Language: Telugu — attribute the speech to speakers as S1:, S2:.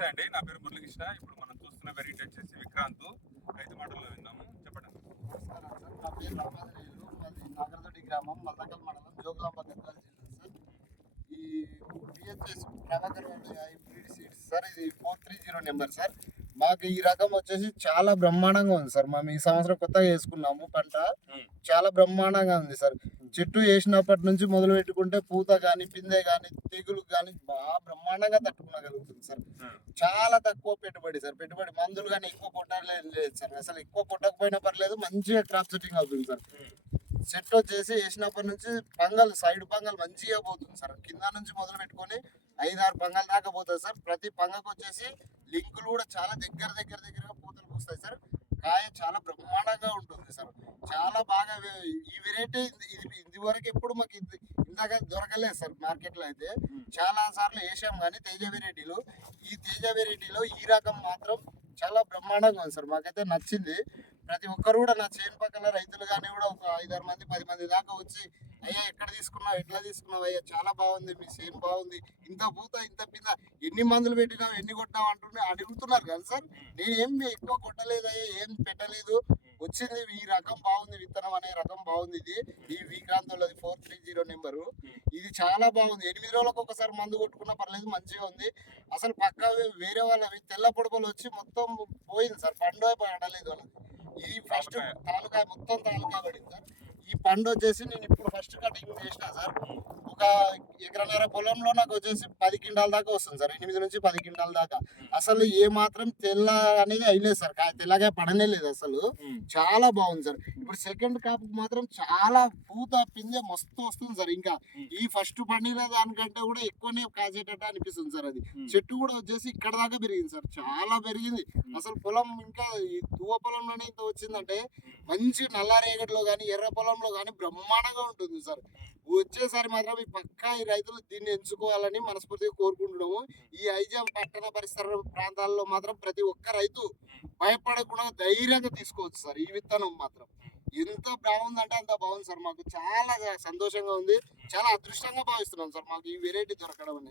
S1: నమస్తే అండి. నా పేరు మురళీకృష్ణ. ఇప్పుడు మనం చూస్తున్న వెరైటీ వచ్చేసి విక్రాంత్. రైతు మాటల్లో విన్నాము చెప్పండి.
S2: నమస్కారం సార్ నా పేరు రామాంజనేయులు మాది నాగరదొడ్డి గ్రామం మల్దకల్ మండలం జోగులాంబ గద్వాల జిల్లా సార్. ఈ PHS Prabhakar hybrid seeds sir. ఇది four three zero number sir. మాకు ఈ రకం వచ్చేసి చాలా బ్రహ్మాండంగా ఉంది సార్. మేము ఈ సంవత్సరం కొత్తగా వేసుకున్నాము పంట. చాలా బ్రహ్మాండంగా ఉంది సార్. చెట్టు వేసినప్పటి నుంచి మొదలు పెట్టుకుంటే పూత కానీ పిందె కానీ తెగులు కానీ బాగా బ్రహ్మాండంగా తట్టుకోగలుగుతుంది సార్. చాలా తక్కువ పెట్టుబడి సార్. పెట్టుబడి మందులు కానీ ఎక్కువ కొట్టలేదు లేదు సార్. అసలు ఎక్కువ కొట్టకపోయినా పర్లేదు మంచిగా క్రాప్ సెట్టింగ్ అవుతుంది సార్. సెట్ వచ్చేసి వేసినప్పటి నుంచి పంగల్ సైడ్ పంగల్ మంచిగా పోతుంది సార్. కింద నుంచి మొదలు పెట్టుకొని ఐదు ఆరు పంగల్ దాకా పోతుంది సార్. ప్రతి పంగకు వచ్చేసి లింకులు కూడా చాలా దగ్గర దగ్గర దగ్గరగా పూతలు వస్తాయి సార్. కాయ చాలా బ్రహ్మాండంగా ఉంటుంది సార్. చాలా బాగా ఈ వెరైటీ ఇది ఇది వరకు ఎప్పుడు మాకు ఇది ఇందాక దొరకలేదు సార్ మార్కెట్లో అయితే. చాలా సార్లు వేసాం కానీ తేజ వెరైటీలు. ఈ తేజ వెరైటీలో ఈ రకం మాత్రం చాలా బ్రహ్మాండంగా ఉంది సార్. మాకైతే నచ్చింది. ప్రతి ఒక్కరు కూడా నా చేను పక్కన రైతులు కానీ కూడా ఒక ఐదారు మంది పది మంది దాకా వచ్చి అయ్యా ఎక్కడ తీసుకున్నావు? ఎట్లా తీసుకున్నావు? అయ్యా చాలా బాగుంది మీ చేను బాగుంది. ఇంత పూత ఇంత పింద ఎన్ని మందులు పెట్టినావు? ఎన్ని కొట్టినావు? అంటుండే అడుగుతున్నారు కదా సార్. నేనేం ఎక్కువ కొట్టలేదు అయ్యా ఏం పెట్టలేదు. వచ్చింది ఈ రకం బాగుంది విత్తనం అనే రకం బాగుంది ఇది. ఈ విక్రాంతులది ఫోర్ త్రీ జీరో నెంబరు ఇది చాలా బాగుంది. ఎనిమిది రోజులకు ఒకసారి మందు కొట్టుకున్నా పర్లేదు మంచిగా ఉంది. అసలు పక్క వేరే వాళ్ళవి తెల్ల పొడపలు వచ్చి మొత్తం పోయింది సార్. పండు పడలేదు వాళ్ళకి. ఇది ఫస్ట్
S1: తాలకాయ.
S2: తాలూకా మొత్తం తాలూకా పడింది సార్. ఈ పండు వచ్చేసి నేను ఇప్పుడు ఫస్ట్ కటింగ్ చేసిన సార్. ఒక ఎకరన్నర పొలంలో నాకు వచ్చేసి పది క్వింటాల దాకా వస్తుంది సార్. ఎనిమిది నుంచి పది క్వింటాల దాకా. అసలు ఏ మాత్రం తెల్ల అనేది అయిలేదు సార్. తెల్లగా పడనే లేదు అసలు. చాలా బాగుంది సార్. ఇప్పుడు సెకండ్ కాప్ మాత్రం చాలా పూత పిందె మస్తు వస్తుంది సార్. ఇంకా ఈ ఫస్ట్ పండిన దానికంటే కూడా ఎక్కువనే కాసేటట్టు అనిపిస్తుంది సార్ అది. చెట్టు కూడా వచ్చేసి ఇక్కడ దాకా పెరిగింది సార్. చాలా పెరిగింది. అసలు పొలం ఇంకా ఈ దువ్వ పొలంలోనే ఇంత వచ్చిందంటే మంచి నల్ల రేగడిలో కానీ ఎర్ర పొలంలో కానీ బ్రహ్మాండంగా ఉంటుంది సార్. వచ్చేసారి మాత్రం ఈ పక్కా ఈ రైతులు దీన్ని ఎంచుకోవాలని మనస్ఫూర్తిగా కోరుకుంటున్నాము. ఈ ఐజాం పట్టణ పరిసర ప్రాంతాల్లో మాత్రం ప్రతి ఒక్క రైతు భయపడకుండా ధైర్యంగా తీసుకోవచ్చు సార్ ఈ విత్తనం మాత్రం. ఎంత బాగుందంటే అంత బాగుంది సార్ మాకు చాలా సంతోషంగా ఉంది. చాలా అదృష్టంగా భావిస్తున్నాం సార్ మాకు ఈ వెరైటీ దొరకడం అనేది.